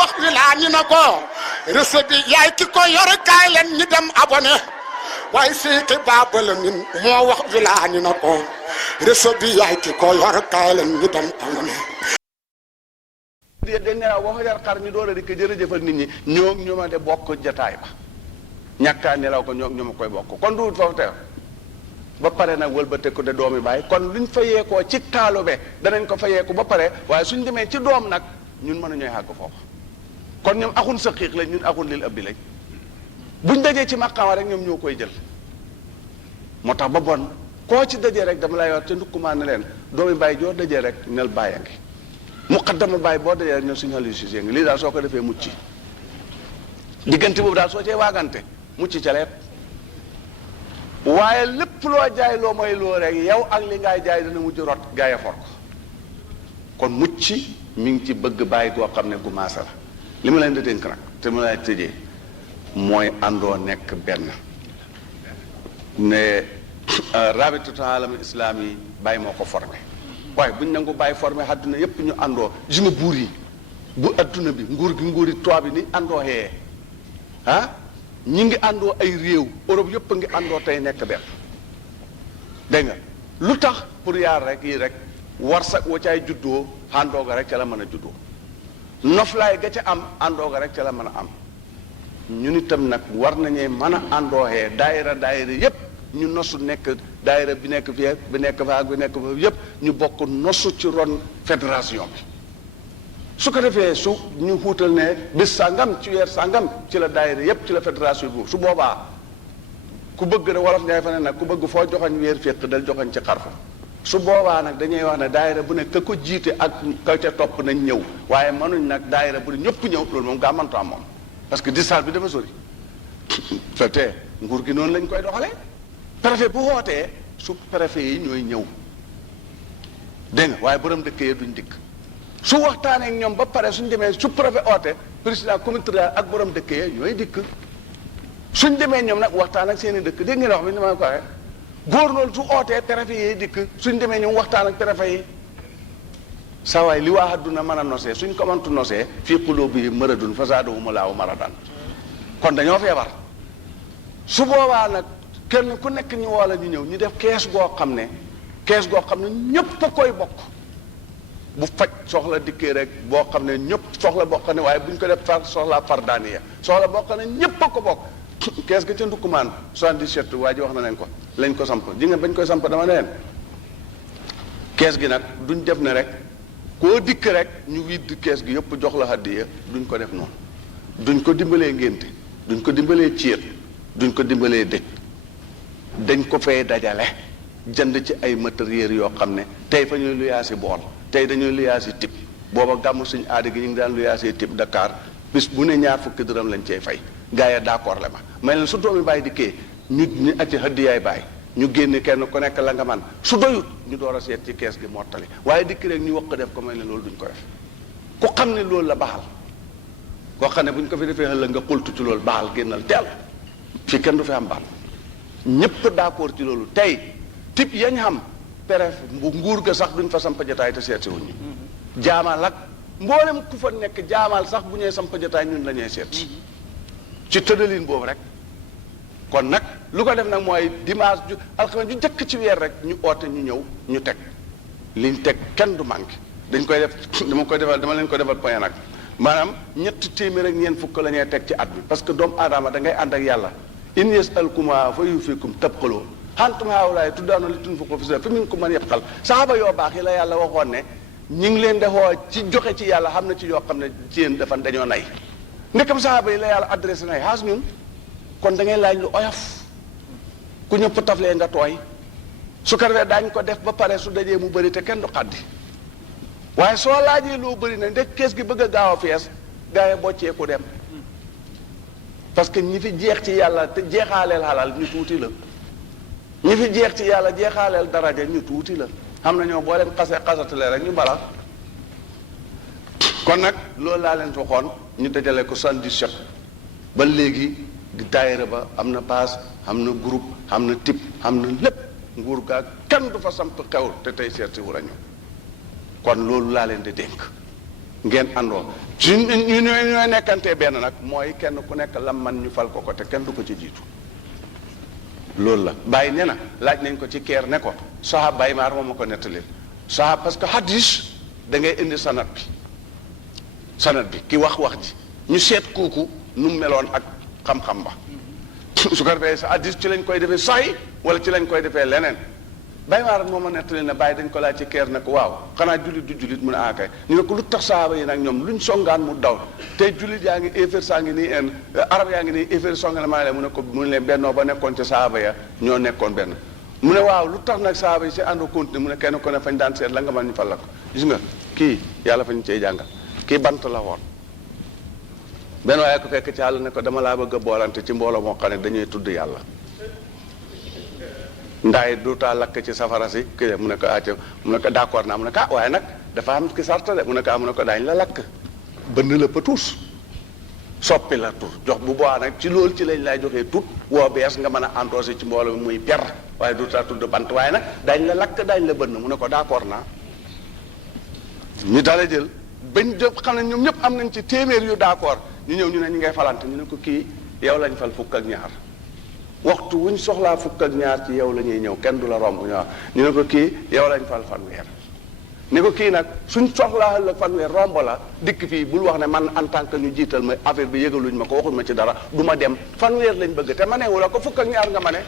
wax wilaa ñu ne ko réseau bi yaay ki ko yor kaay leen ñu dem abonné waaye Seydi Baba Lamine moo wax wilaa ñu ne ko réseau bi yaay ki ko yor kaay leen ñu dem abonné. dañ ne wax yar xar ñu door a di ko jërëjëfal nit ñi ñoo ñooma de bokk jataay ba ñàkkaa nelaw ko ñoo ñooma koy bokk kon duwut foofu teew ba pare nag wëlbate ko de doomi baay kon luñ fayeekoo ci taalu be danañ ko fayeeku ba pare waaye suñ demee ci doom nag ñun mën a ñooy xàgg foofu kon ñoom axun sa xiix lañ ñun axun lil ëbbi lañ buñ dajee ci maqaama rek ñoom ñoo koy jël moo tax ba bon koo ci dajee rek dama lay wax te ndukkumaa ne leen doomi baay joo dajee rek nel bàyyi ngi muqaddama baay boo dajee rek ñoom suñu xali si ngi lii daal soo ko defee mucc diggante boobu daal soo cee waagante mucc ca leet waaye lépp loo jaay loo mooy loo rek yow ak li ngay jaay dana mujj rot gaay a for ko kon mucc mi ngi ci bëgg bàyyi goo xam ne gu maasa la li ma leen di dénk nag te ma lay tëjee mooy àndoo nekk benn ne rabitatu alam islam yi bàyyi moo ko formé waaye buñ nangu bàyyi formé àdduna yépp ñu àndoo gis nga buur yi bu adduna bi nguuri tubaab bi ni àndoo xee ñi ngi àndoo ay réew Europe yëpp a ngi àndoo tey nekk benn dégg nga lu tax pour yaar rek yi rek war sa wa caay juddoo àndooga rek ca la mën a juddoo noflaay ga ca am àndooga rek ca la mën a am ñun itam nag war nañee mën a àndooxee daayira yëpp ñu nosu nekk daayira bi nekk fii bi nekk fa ak bi nekk fa yëpp ñu bokk nosu ci ron fédération bi su ko defee su ñu xuutal ne bés sàngam ci weer sàngam ci la daayira yépp ci la fédération bi su boobaa ku bëgg ne wolof ñaay fa ne nag ku bëgg foo joxoñ weer féq dal joxoñ ci xarfu su boobaa nag dañuy wax ne daayira bu ne ka ko jiite ak ka ca topp nañ ñëw waaye mënuñ nag daayira bu ne ñëpp ñëw loolu moom gaa mëntu am moom parce que distance bi dafa sori te nguur gi noonu lañ koy doxalee préfet bu wootee su préfet yi ñooy ñëw dégg nga waaye borom dëkk yi duñ dikk su waxtaanee ak ñoom ba pare suñ demee su préfet oote président comité ak borom dëkk yi ñooy dikk suñ demee ñoom nag waxtaan ak seen i dëkk dégg ngeen wax bi ni ma ko waxee góor loolu su ootee préfet yi dikk suñ demee ñoom waxtaan ak préfet yi saa waay li waa adduna mën a nosee suñ ko mëntu nosee fii quluubihim bi maradun fazaadahum Allaahu maradan kon dañoo feebar su boobaa nag kenn ku nekk ñu woo la ñu ñëw ñu def kees goo xam ne ñëpp a koy bokk bu faj soxla dikkee rek boo xam ne ñëpp soxla boo xam ne waaye bu ñu ko def far soxla fardaaniya soxla boo xam ne ñëpp a ko bokk kees ga ca ndukkumaan 77 waa ji wax na leen ko lañ ko samp ji nga bañ koy samp dama ne leen kees gi nag duñ def ne rek koo dikk rek ñu widd kees gi yëpp jox la hadiya duñ ko def noonu duñ ko dimbalee ngénte duñ ko dimbalee ciir duñ ko dimbalee dëj dañ ko fay dajale jënd ci ay matériel yoo xam ne tey fa ñuy luyaasi bool tey dañuy luyaasi tib booba gàmmu suñ aada gi ñu ngi daan luyaasi tib Dakar bis bu ne ñaar fukki dërëm lañ cey fay gars yi d'accord la ma may leen su doomi bàyyi dikkee ñu acci hadiyaay bàyyi ñu génne kenn ku nekk la nga man su doyut ñu door a seet ci kees gi mottali waaye dikk rek ñu wax def ko may ne loolu duñ ko def ku xam ne loolu la baaxal koo xam ne bu ñu ko fi defee ëllëg nga xultu ci loolu baaxal génnal teel fii kenn du fi am baal ñëpp d'accord ci loolu tey tip yañ xam peref bu nguur ga sax duñ fa samp jotaay te seet si wuñu jaamal ak mboolem ku fa nekk jaamal sax bu ñuy samp jotaay ñun la ñuy seet ci tëddalin boobu rek kon nag lu ko def nag mooy dimanche ju alxames ju jëkk ci weer rek ñu oote ñu ñëw ñu teg liñ teg kenn du manqué dañ koy def dama leen ko defal point nag maanaam ñetti téeméer ak ñeent fukk la ñuy teg ci at bi parce que doomu aadama da ngay ànd ak yàlla in yasalkuma fa yufikum tabxaloo antum haawlaay tuddaana li tunfiqu fi sabilillah fa minkum man yabxal saxaaba yoo baax yi la yàlla waxoon ne ñi ngi leen defoo ci joxe ci yàlla xam na ci yoo xam ne ci yéen dafa dañoo nay ndekam saxaaba yi la yàlla adressé nay xaas ñun kon da ngay laaj lu oyof ku ñëpp taflee nga tooy su ko defee daañ ko def ba pare su dajee mu bëri te kenn du xaddi waaye soo laajee loo bëri na ndek kees gi bëgg a gaaw a fees gaa yi bocceeku dem parce que ñi fi jeex ci yàlla te jeexaaleel xalal ñu tuuti la ñi fi jeex ci yàlla jeexaaleel daraja ñu tuuti la xam na ñoo boo leen xasatale rek ñu bala kon nag loolu laa leen waxoon ñu dajale ko 77 ba léegi di daayira ba am na base am na groupe am na type am na lépp nguur gaa kenn du fa samp xew te tey seet si wu la ñu kon loolu laa leen di dénk ngeen àndoo ci ñu ñooy nekkantee benn nag mooy kenn ku nekk lam man ñu fal ko te kenn du ko ci jiitu loolu la bàyyi ne na laaj nañ ko ci keer ne ko saxaab Baye Maar moom ma ko nettali saxaab parce que hadis da ngay indi sanad bi ki wax ji ñu seet kooku nu mu meloon ak xam-xam ba su ko defee sa hadis ci lañ koy defee sahi wala ci lañ koy defee leneen Baye Maar moom ma nettali ne Baye dañ ko laaj ci keer ne ko waaw xanaa jullit du jullit mu ne akay ñu ne ko lu tax sahaaba yi nag ñoom luñ songaan mu daw tey jullit yaa ngi éfér saa ngi nii en arab yaa ngi nii éfér songa maa leen mu ne ko mu ne leen bennoo ba nekkoon ci sahaaba ya ñoo nekkoon benn mu ne waaw lu tax nag sahaaba yi si àndoo continuer mu ne kenn ko ne fañ daan seet la nga mën ñu fal la ko gis nga kii yàlla fañ cey jàngal kii bant la woon benn waaye ko fekk ci àll ne ko dama laa bëgg a boolante ci mbooloo moo xam ne dañuy tudd yàlla ndaay duutaa lakk ci safara si kii mu ne ko acca mu ne ko d'accord naa mu ne ko waaye nag dafa am ki sarta de mu ne ko mu ne ko daañ la lakk bënn la patuus soppi la tur jox bu boobaa nag ci loolu ci lañ lay joxee tut woo bees nga mën a endossé ci mbooloo mi muy per waaye duutaa tudd bant waaye nag daañ la lakk daañ la bënn mu ne ko d'accord naa ñu dala jël bañ jëpp xam ne ñoom ñëpp am nañ ci téeméer yu d'accord ñu ñëw ñu ne ñu ngay falante ñu ne ko kii yow lañ fal fukk ak ñaar waxtu wuñ soxlaa fukk ak ñaar ci yow la ñuy ñëw kenn du la romb ñu ne ko kii yow lañ fal fanweer ni ko kii nag suñ soxlaa la fanweer romb la dikk fii bul wax ne man en tant que ñu jiital ma affaire bi yëgaluñ ma ko waxuñ ma ci dara du ma dem fanweer lañ bëgg te ma ne wala ko fukk ak ñaar nga ma ne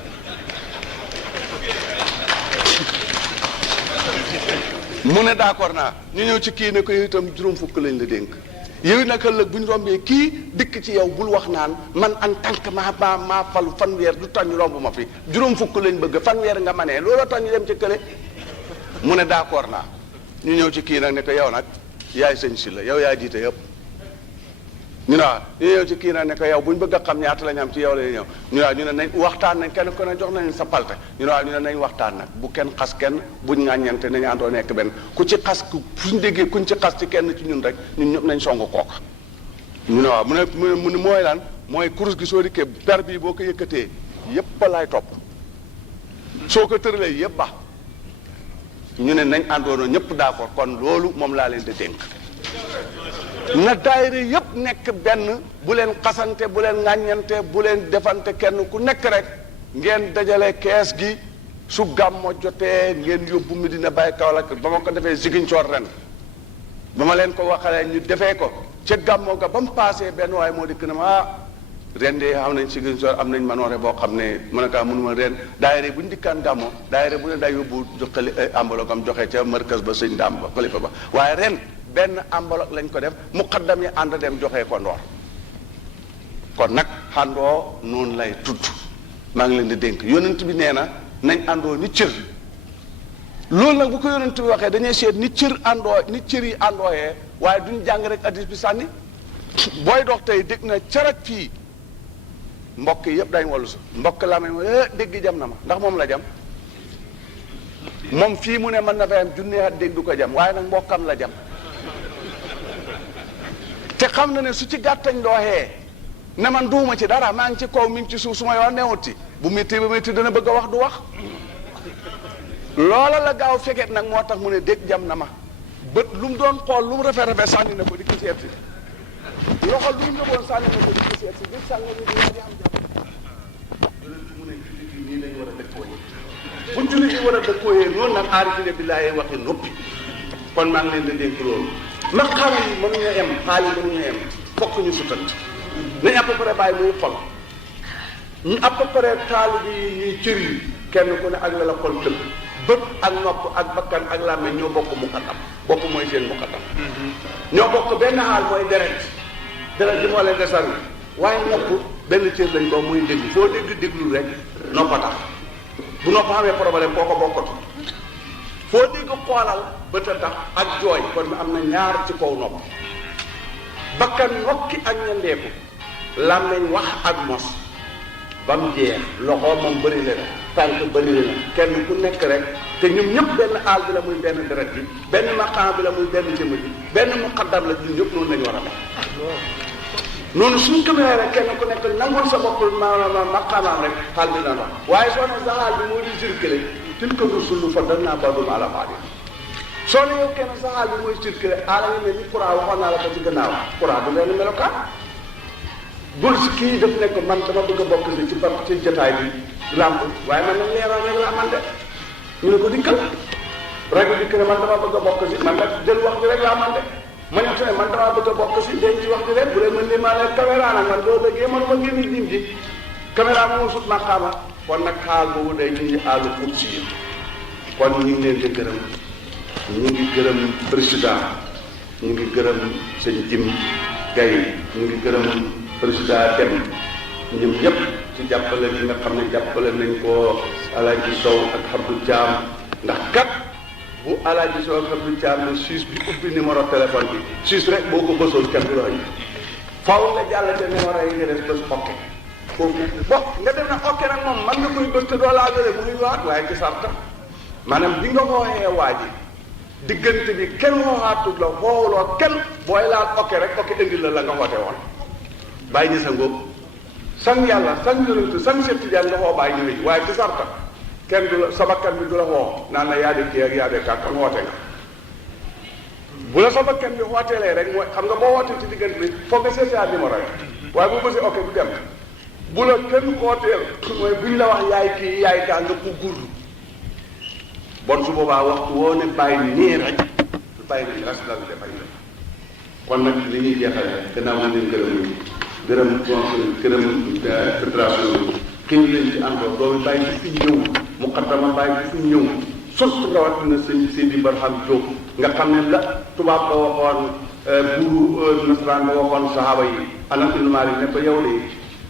mu ne d'accord naa ñu ñëw ci kii ne ko yow itam juróom fukk lañ la dénk yow nag ëllëg bu ñu rombee kii dikk ci yow bul wax naan man en tant que maa falu fanweer du tax ñu romb ma fi juróom fukk lañ bëgg fanweer nga ma ne looloo tax ñu dem ci kële mu ne d'accord naa ñu ñëw ci kii nag ne ko yow nag yaay sëñ si la yow yaa jiite yëpp ñu ne waaw ñu ñëw ci kii nag ne ko yow bu ñu bëgg a xam ñaata la ñu am ci yow la ñëw ñu ne waaw ñu ne nañ waxtaan nañ kenn ku ne jox nañ sa palte ñu ne waaw ñu ne nañ waxtaan nag bu kenn xas kenn buñ ŋàññante nañu àndoo nekk benn ku ci xas suñ déggee kuñ ci xas ci kenn ci ñun rek ñun ñëpp nañ song kooka ñu ne waaw mu ne mooy lan mooy kurus gi soo dikkee per bii boo ko yëkkatee yëpp laay topp soo ko tëralee yëpp ba ñu ne nañ àndoonoo ñëpp d'accord kon loolu moom laa leen di dénk na daayira yëpp nekk benn bu leen xasante bu leen ŋàññante bu leen defante kenn ku nekk rek ngeen dajale kees gi su gàmmo jotee ngeen yóbbu Medina Baye Kaolack ba ma ko defee Ziguinchor ren ba ma leen ko waxalee ñu defee ko ca gàmmo ga ba mu paasee benn waaye moo dikk na ma ren de xam nañ Ziguinchor am nañ manoore boo xam ne mën a kaa mënuma ren daayira bu ñu dikkaan gàmmo daayira bu ne day yóbbu joxali enveloppe am joxe ca markas ba sëñ daam ba xalifa ba waaye ren benn enveloppe lañ ko def muqaddam yi ànd dem joxee ko ndoor kon nag àndoo noonu lay tudd maa ngi leen di dénk yonent bi nee na nañ àndoo ni cër loolu nag bu ko yonent bi waxee dañuy seet ni cër yi àndooyee waaye duñ jàng rek addis bi sànni booy dox tey dégg na carak fii mbokk yi yëpp dañ wallu sa mbokk la may dégg jam na ma ndax moom la jam moom fii mu ne mën na fa am junne at dégg du ko jam waaye nag mbokkam la jam te xam na ne su ci gàttañ dooxee ne man duuma ci dara maa ngi ci kaw mi ngi ci suuf su ma yoon newut ci bu métti ba métti dana bëgg a wax du wax loola la gaaw feget nag moo tax mu ne dégg jam na ma bët lu mu doon xool lu mu rafet sànni na ko di ko seet si loxo lu mu nëboon sànni na ko di ko seet si gis sànni ni di am jàmm mu ne jullit yi nii lañ war a dëkkooyee buñ jullit yi war a dëkkooyee noonu nag aarifine billaahi waxi noppi kon maa ngi leen di dénk loolu ma xaal yi mënuñu em xaal yi mënuñu em fokk ñu sutat nañ à peu près bàyyi muy xol ñu à peu près taalu bi ñuy cër yi kenn ku ne ak la la xol tëb bët ak nopp ak bakkan ak làmmiñ ñoo bokk muqaddam bopp mooy seen muqaddam ñoo bokk benn xaal mooy deret di moo leen desar waaye nopp benn cër lañ ko muy déglu foo déglu rek noppa tax bu nopp xamee problème koo ko bokkatu foo dégg xoolal bët a tax ak jooy kon am na ñaar ci kaw nopp bakkan nokki ak ñandeeku làmmiñ wax ak mos ba mu jeex loxo moom bëri le na tànk bëri le na kenn ku nekk rek te ñun ñëpp benn aal bi la muy benn deret bi benn maqaam bi la muy benn jëmm ji benn muqaddam la ñun ñëpp noonu lañu war a def noonu suñ ko mënee rek kenn ku nekk nangul sa bopp maqaamaam rek xaal bi na dox waaye soo ne sa xaal bi moo di circulé tilka rusulu faddalnaa ba'dahum alaa ba'd soo ne yow kenn sa xaal bi mooy circulé aala ngi mel ni courant waxoon naa la ko ci gannaaw courant du leen melokaan bul si kii daf ne ko man dama bëgg a bokk ci ci jotaay bi làmp waaye man nag leeral rek laa man de ñu ne ko dikkal rek dikk ne man dama bëgg a bokk si man nag jël wax bi rek laa man de ma ñëw ne man dama bëgg a bokk si denc ci wax bi rek bu leen mën ni maa ne caméra nag man doo bëggee man ma génn dim ji caméra moom sut ma xaama kon nag xaal boobu day ñu ngi àllu pour si kon ñu ngi leen di gërëm ñu ngi gërëm président ñu ngi gërëm sëñ Jim Gaye ñu ngi gërëm président Dem ñoom ñëpp ci jàppale bi nga xam ne jàppale nañ ko Alaaji Sow ak Abdou Thiam ndax kat bu Alaaji Sow ak Abdou Thiam ne Suisse bi ubbi numéro téléphone bi Suisse rek boo ko bësoon kenn du la ñu faaw nga jàllate numéro yi nga def bés ok foofu bon nga def na ok nag moom man nga koy bës te doo laa gële mu ngi waat waaye ci sarta maanaam bi nga wooxee waa ji diggante bi kenn wooxaatul la woowuloo kenn booy laal ok rek ok indi la nga woote woon bàyyi ñi sa ngóob sang yàlla sang yonent sang Cheikh Tidiane nga woo bàyyi ñëwee waaye ci sarta kenn du la sabakkan bi du la woo naan la yaa de kii ak yaa de kat kon woote nga bu la sabakkan bi wooteelee rek mooy xam nga boo wootee ci diggante bi foog nga seetaat numéro yi waaye bu bësee ok bu dem bu la kenn wooteel mooy buñ la wax yaay kii yaay kaa nga ko gurdu bon su boobaa waxtu woo ne bàyyi nii rek su bàyyi nañ responsabilité bàyyi la kon nag li ñuy jeexale gannaaw na leen gërëm gërëm fédération ki ñu leen ci àndoo doomu bàyyi bi fi ñëw muqaddama bàyyi bi fi ñëw surtout nga wat na sëñ Seydi Barham Diop nga xam ne la tubaab ba waxoon buuru nasaraan ba waxoon sahaaba yi Anas ibn Maalik ne ko yow de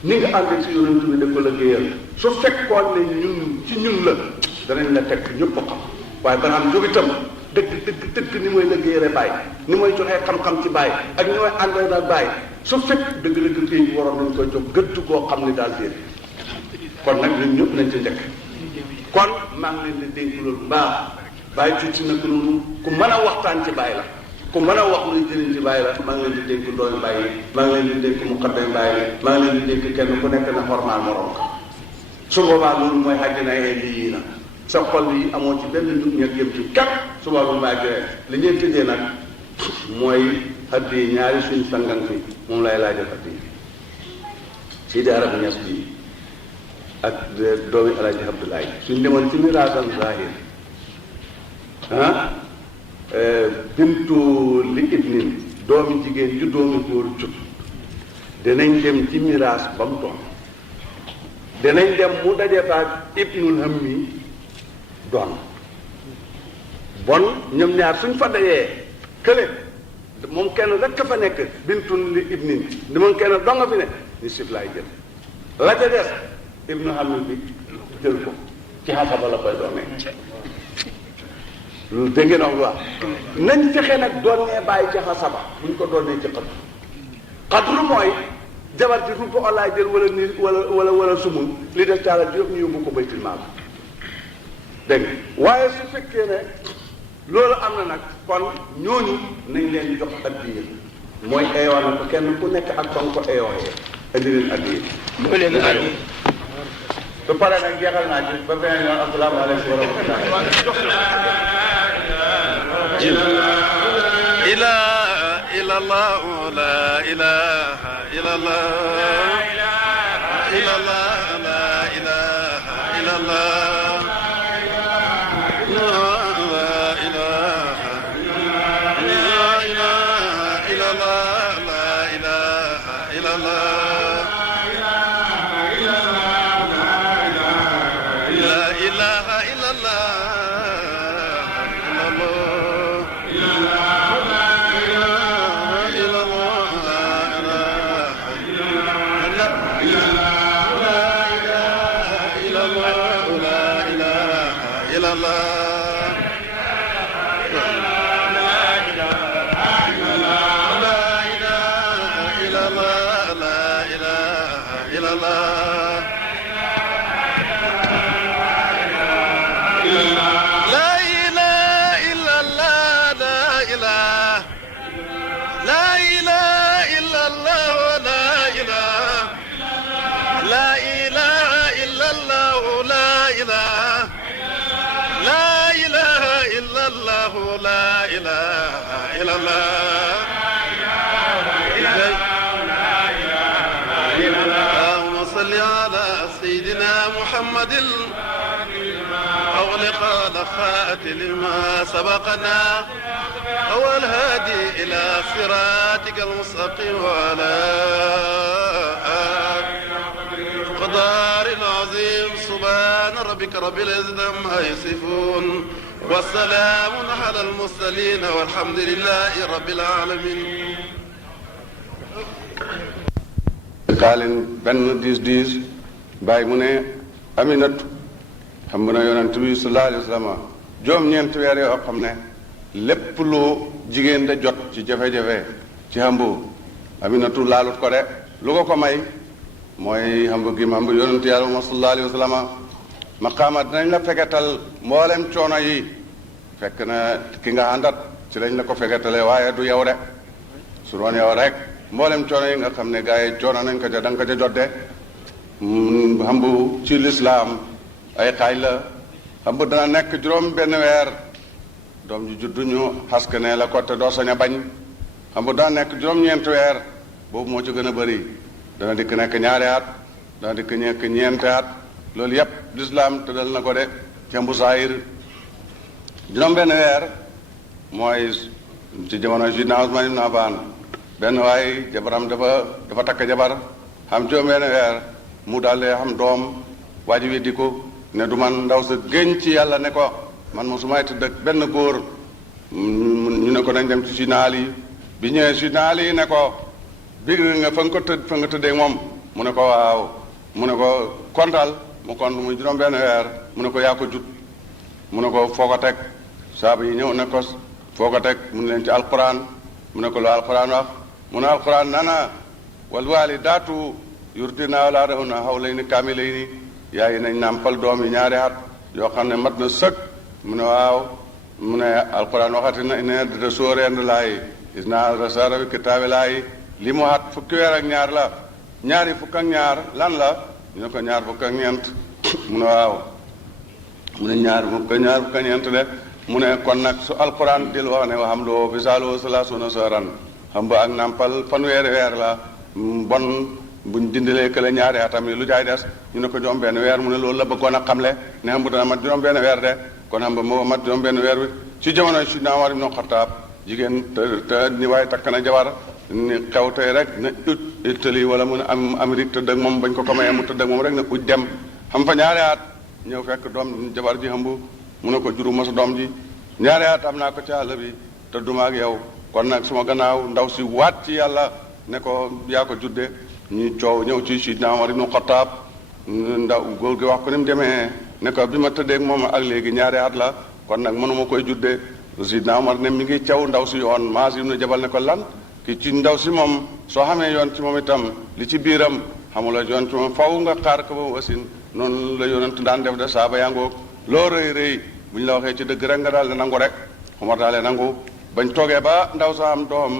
ni nga ànd ci yonent bi da ko liggéeyal su fekkoon ne ñun ci ñun la danañ la teg ñëpp xam waaye Barham Diop itam dëgg ni mooy liggéeyale Baye ni mooy joxee xam-xam ci Baye ak ni mooy àndal ak Baye su fekk dëgg-dëgg pays bi waroon nañ koy jox gëdd koo xam ne daal déet kon nag ñun ñëpp nañ ci njëkk kon maa ngi leen di dénk loolu bu baax Baye tuuti na ko noonu ku mën a waxtaan ci Baye la ku mën a wax luy jëriñ ci Baye la maa ngi leen di dénk doomi Baye yi maa ngi leen di dénk muqaddam Baye yi maa ngi leen di dénk kenn ku nekk na xormaal morom ko su boobaa loolu mooy àjjana lii na sa xol yi amoo ci benn njub ñett yëm ci kat suba lu maa jëlee li ñuy tëjee nag mooy addi yi ñaari suñ sangan fi moom lay laajal addi yi Sidi Arab Ñas bi ak doomi Alaaji Abdoulaye suñ demoon ci miraasan zahir bintu li ibnin doomi jigéen ju doomi góor jut danañ dem ci miraas ba mu doon danañ dem mu daje faak ibnul hammi doon bon ñoom ñaar suñ fa dajee kële moom kenn rek ka fa nekk bintun li ibnin di moom kenn donga fi ne ni sif laay jël la ca des ibnu hammi bi jël ko ci xasaba la koy doomee loolu dégg ngeen wax lu wax nañ fexe nag doon nee bàyyi ci xasaba buñ ko doonee ci xadru xadru mooy jabar ji fu ko olaay jël wala ni wala sumul li def caalal ji yëpp ñu yóbbu ko baytul maal dégg waaye su fekkee ne loolu am na nag kon ñooñu nañ leen jox addiya mooy eeyoo na ko kenn ku nekk ak kon ko eeyooyee indi leen addiya mooy leen addiya su paree nag jeexal naa ci ba beneen yoon asalaamaaleykum wa rahmatulah إلا إلا الله لا إله إلا الله لا إله إلا الله لا إله إلا الله لا إله لا إله إلا الله لا إله إلا الله لا إله إلا الله لا صل على سيدنا محمد أغلق لخات لما سبقنا هو الهادي إلى صراطك المستقيم وعلى قدر العظيم سبحان ربك رب العزة عما يصفون والسلام على المرسلين والحمد لله رب العالمين. kaalin benn diis bàyyi mu ne Aminatu xam na yonent bi sallallahu alayhi wa sallam juróom-ñeenti weer yoo xam ne lépp lu jigéen da jot ci jafe-jafe ci xambu Aminatu laalut ko de lu ko may mooy xambu gi mu xambu yonent yàlla Muhammad sallallahu alayhi wa sallam maqaama dinañ la fegetal mboolem coono yi fekk na ki nga àndat ci lañ la ko fegetale waaye du yow de su doon yow rek mboolem coono yi nga xam ne gars yi coono nañ ko ca da nga ko ca jot de xambu ci lislaam ay xaaj la xambu dana nekk juróom benn weer doom ji juddu ñu xaske ne la ko te doo sañ a bañ xambu dana nekk juróom-ñeenti weer boobu moo ci gën a bëri dana dikk nekk ñaari at dana dikk nekk ñeenti at loolu yépp lislaam tëddal na ko de ci xambu saayir juróom benn weer mooy ci jamono Sidna Usmaan ibn Affaan benn waay jabaram dafa takk jabar xam juróom benn weer mu daldi xam doom waa ji weddi ko ne du man ndaw sa génn ci yàlla ne ko man mosumay tëdd ak benn góor ñu ne ko nañ dem ci Sidna Ali bi ñëwee Sidna Ali ne ko bi nga fa nga tëddee moom mu ne ko waaw mu ne ko kontal mu kont mu juróom benn weer mu ne ko yaa ko jut mu ne ko foo ko teg saaba yi ñëw ne ko foo ko teg mu ne leen ci alquran mu ne ko lu alquran wax mu ne alquran nana wal waalidaatu yurdina awlaadahunna hawlayni kaamilayni yaay nañ nàmpal doom yi ñaari at yoo xam ne mat na sëkk mu ne waaw mu ne alquran waxati na ne de sóorend laay is na rasara bi kitaabi laay li mu at fukki weer ak ñaar la ñaari fukk ak ñaar lan la ñu ne ko ñaar fukk ak ñeent mu ne waaw mu ne ñaar fukk ak ñeent de mu ne kon nag su alquran dil wax ne waxam loo fisaaloo salaasuuna sahran xam ba ak nàmpal fanweeri weer la bon buñ dindilee kële ñaari atam yi lu jaay des ñu ne ko juróom benn weer mu ne loolu la bëggoon a xamle ne xam bu dana mat juróom benn weer de kon xam ba moo mat juróom benn weer bi ci jamono Sidna Umar ibn Xattaab jigéen te ni waaye takk na jabar ni xew tey rek ne Italie wala mu ne am Amérique tëdd ak moom bañ ko mayee mu tëdd ak moom rek ne uj dem xam fa ñaari at ñëw fekk doom jabar ji xam bu mu ne ko juruma sa doom ji ñaari at am naa ko ci àll bi te duma ak yow kon nag suma gannaaw ndaw si waat ci yàlla ne ko yaa ko judde ñu coow ñëw ci Sidna Umar ibn Xattaab ndaw góor gi wax ko ni mu demee ne ko bi ma tëddee ak moom ak léegi ñaari at la kon nag mënuma koy judde Sidna Umar ne mi ngi caw ndaw si yoon Maas ibn Jabal ne ko lan ki ci ndaw si moom soo xamee yoon ci moom itam li ci biiram xamula yoon ci moom faw nga xaar ko ba mu wasin noonu la yonent daan def de saaba yaa ngoog loo rëy rëy bu ñu la waxee ci dëgg rek nga daal di nangu rek Umar daal di nangu bañ toogee ba ndaw sa am doom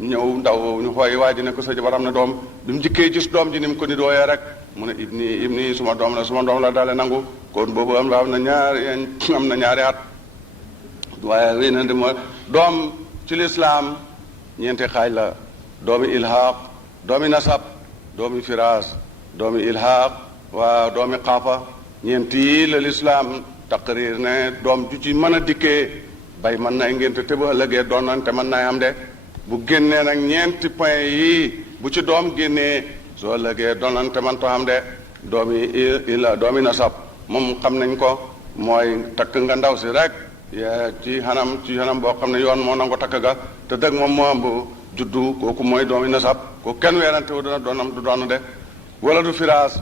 ñëw ndaw ñu xooy waa ji ne ko sa jabar am na doom bi mu jikkee gis doom ji ni mu ko ni dooyee rek mu ne ibni suma doom la daal di nangu kon boobu am na ñaari at waaye wéy na di ma doom ci lislaam ñeenti xaaj la doomi ilhaaq doomi nasab doomi firaas doomi ilhaaq waa doomi xaafa ñeenti yi la lislaam taqrir ne doom ju ci mën a dikkee bay mën nay ngénte te bu ëllëgee doon nan te mën nay am de bu génnee nag ñeenti point yi bu ci doom génnee soo ëllëgee doon nan te man to am de doomi nasab moom xam nañ ko mooy takk nga ndaw si rek ci xanam boo xam ne yoon moo nangu takk ga te dëgg moom moo am bu juddu kooku mooy doomi nasab kooku kenn weerante wu dana doonam du doon de wala du firaas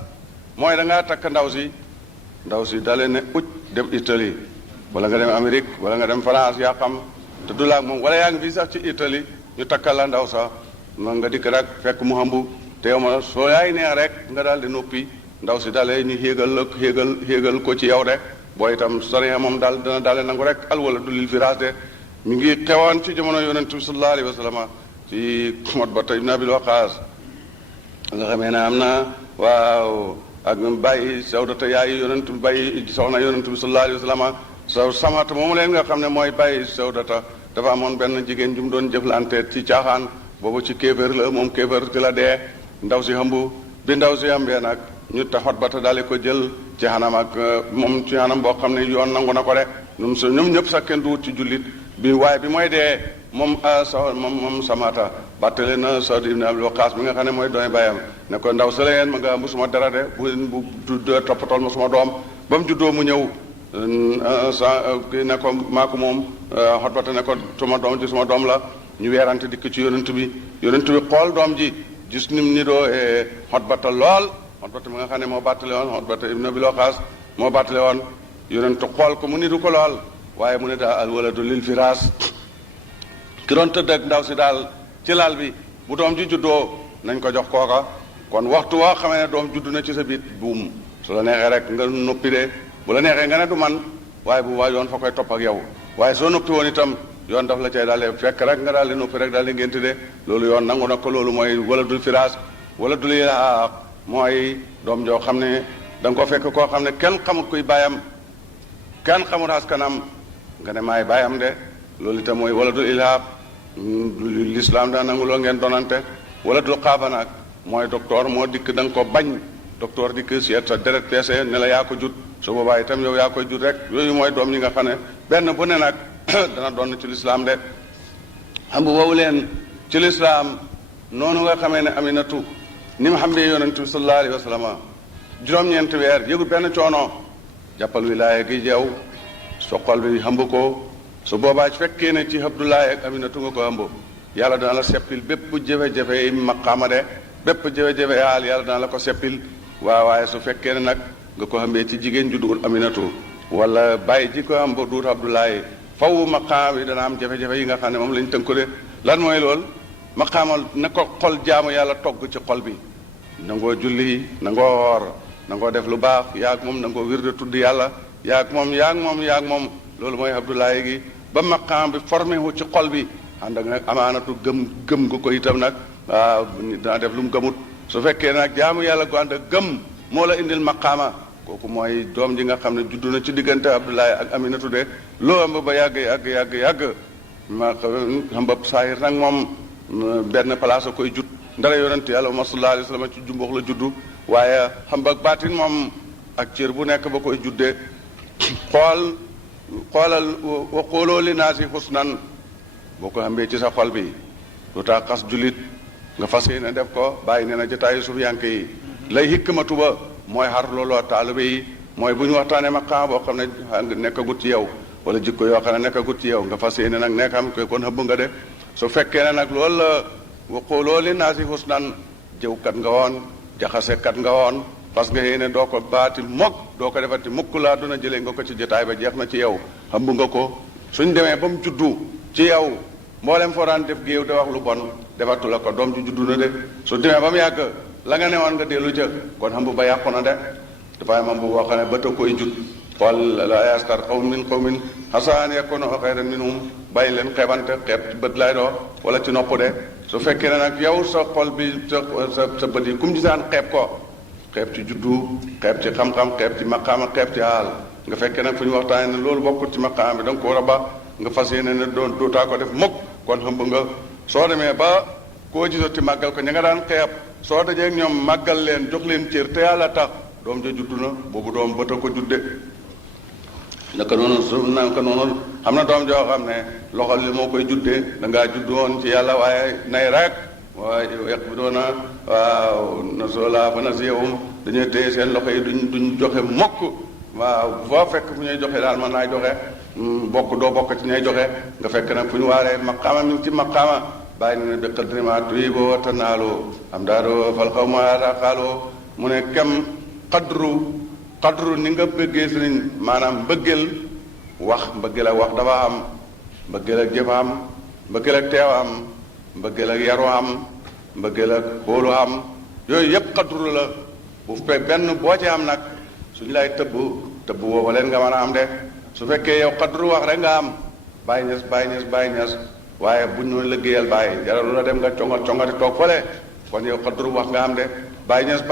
mooy da ngaa takk ndaw si dalee ne uj dem Italie wala nga dem Amérique wala nga dem France yaa xam te du laag moom wala yaa ngi fii sax ci Italie ñu takkal la ndaw sax man nga dikk rek fekk mu xambu te yow ma soo yaay neex rek nga daal di noppi ndaw si dalee ñu xéegal ko ci yow de boo itam sariya moom daal dana daale nangu rek al wala du lil firaas de mi ngi xewoon ci jamono yonent bi sallallahu alayhi wa sallam ci Utbata ibn Abil Waqaas nga xamee ne am na waaw ak bàyyi Sawdata yaay yonent bi bàyyi soxna yonent bi sallallahu alayhi wa sallam Samata moomu leen nga xam ne mooy bàyyi Sawdata dafa amoon benn jigéen ju mu doon jëflante ci caaxaan boobu ci kéefër la moom kéefër ci la dee ndaw si xambu bi ndaw si xambee nag ñu taxot ba te daal ko jël ci xanam ak moom ci xanam boo xam ne yoon nangu na ko de ñoom ñëpp sax kenn du wut ci jullit bi waaye bi mooy dee moom moom Samata bàttale na Saad ibn Abi Waqaas bi nga xam ne mooy doomi bàyyam ne ko ndaw sa la yeen ma nga bu suma dara de bu toppatool ma suma doom ba mu juddoo mu ñëw kii ne ko maa ko moom xotbata ne ko suma doom ji suma doom la ñu weerante dikk ci yonent bi xool doom ji gis nim ni doo xotbata lool xotbata mi nga xam ne moo bàttale woon xotbata ibn Abi Waqaas moo bàttale woon yonent xool ko mu nidu ko lool waaye mu ne daal al waladu lil firaas ki doon tëdd ak ndaw si daal ci laal bi bu doom ji juddoo nañ ko jox kooka kon waxtu woo xamee ne doom juddu na ci sa biit buum su la neexee rek nga noppi de bu la neexee nga ne du man waaye bu waa yoon fa koy topp ak yow waaye soo noppi woon itam yoon daf la cay daal di fekk rek nga daal di noppi rek daal di ngénti de loolu yoon nangu na ko loolu mooy waladul firaas waladul ilhaaq mooy doom joo xam ne da nga ko fekk koo xam ne kenn xamut kuy baayam kenn xamut askanam nga ne maay baayam de loolu itam mooy waladul ilhaaq l'islam daa nangu loo ngeen donante waladul xaaba nag mooy docteur moo dikk da nga ko bañ docteur dikk seet sa deret peese ne la yaa ko jut su boobaa itam yow yaa koy jut rek yooyu mooy doom yi nga xam ne benn bu ne nag dana doon ci lislaam de xam bu boobu leen ci lislaam noonu nga xamee ne Aminatu ni mu xam bee yonent bi sallallahu alayhi wa sallam juróom-ñeenti weer yëgut benn coono jàppal wilaaya gi jeew soqol bi xamb ko su boobaa fekkee ne ci Abdoulaye ak Aminatu nga ko xamb yàlla dana la seppil bépp jafe-jafe yi maqaama de bépp jafe-jafe yaal yàlla dana la ko seppil waaye su fekkee ne nag nga ko xambee ci jigéen ju duul Aminatu wala bàyyi ji ko xam ba duut Abdoulaye faw maqaam yi dana am jafe-jafe yi nga xam ne moom lañ tënk ko de lan mooy loolu maqaamal na ko xol jaamu yàlla togg ci xol bi nangoo julli nangoo woor nangoo def lu baax yaag moom nangoo wirde tudd yàlla yaag moom loolu mooy Abdoulaye gi ba maqaam bi formé wu ci xol bi ànd ak nag amaanatu gëm gu ko itam nag waaw dana def lu mu gëmut su fekkee nag jaamu yàlla gu ànd ak gëm moo la indil maqaama kooku mooy doom ji nga xam ne juddu na ci diggante Abdoulaye ak Aminatu de loo ëmb ba yàgg ma xam ba saahir nag moom benn place a koy jut ndara yonent yàlla Muhammad sallallahu alayhi wa sallam ci jumbox la juddu waaye xam ba baatin moom ak cër bu nekk ba koy juddee xoolal wa qulu li naasi husnan boo ko xambee ci sa xol bi lu tax xas jullit nga fas yéene def ko bàyyi nee na jotaayu sufiyanke yi lay hikmatu ba mooy xar looloo taalibe yi mooy bu ñu waxtaanee maqaam boo xam ne nekkagut ci yow wala jikko yoo xam ne nekkagut ci yow nga fas yéene nag nekk xam ko kon xëbb nga de su fekkee ne nag loolu la wa qulu li naasi husnan jëwkat nga woon jaxasekat nga woon parce que yéene doo ko baati mokk doo ko defati mukk laa duna jëlee nga ko ci jotaay ba jeex na ci yow xëbb nga ko suñ demee ba mu juddu ci yow mboolem foo daan def géew de wax lu bon defatu la ko doom ji juddu na de su demee ba mu yàgg la nga newoon nga dellu ca kon xam ba yàqu na de dafay mam bu boo xam ne ba ta koy jut xool la yastar qawmin min qawmin hasan yakunu khayran minhum bàyyi leen xeebante xeeb ci bët lay doo wala ci nopp de su fekkee ne nag yow sa xol bi sa bët yi kum gisaan xeeb ko xeeb ci juddu xeeb ci xam-xam xeeb ci maqaama xeeb ci haal nga fekkee nag fu ñu waxtaanee ne loolu bokkul ci maqaam bi da nga ko war a ba nga fas yéene ne dootaa ko def mukk kon xëmb nga soo demee ba koo gisati màggal ko ña nga daan xeeb soo dajee ak ñoom màggal leen jox leen cër te yàlla tax doom ja juddu na boobu doom bëta ko judde naka noonu xam na doom joo xam ne loxol li moo koy juddee da ngaa juddu woon ci yàlla waaye nay rek waaye yàq bi doona waaw na sola ba na siyewum dañuy téye seen loxo yi duñ joxe mokk waaw foo fekk fu ñuy joxe daal mën naa joxe bokk doo bokk ci ñay joxe nga fekk nag fu ñu waaree maqaama mi ngi ci maqaama bàyyi na ne bi qadri ma tuyibo tanaaloo am daadoo fal xaw ma xaaloo mu ne kem qadru ni nga bëggee sëriñ maanaam mbëggeel mbëggeel ak wax dafa am mbëggeel ak jëf am mbëggeel ak teew am mbëggeel ak yaru am mbëggeel ak xoolu am yooyu yépp qadru la bu fekk benn boo ci am nag suñu lay tëbb woowa leen nga mën a am de su fekkee yow qadru wax rek nga am bàyyi ñes waaye bu ñu liggéeyal bàyyi jaralu la dem nga congati toog fële kon yow qadru wax nga am de bàyyi ñes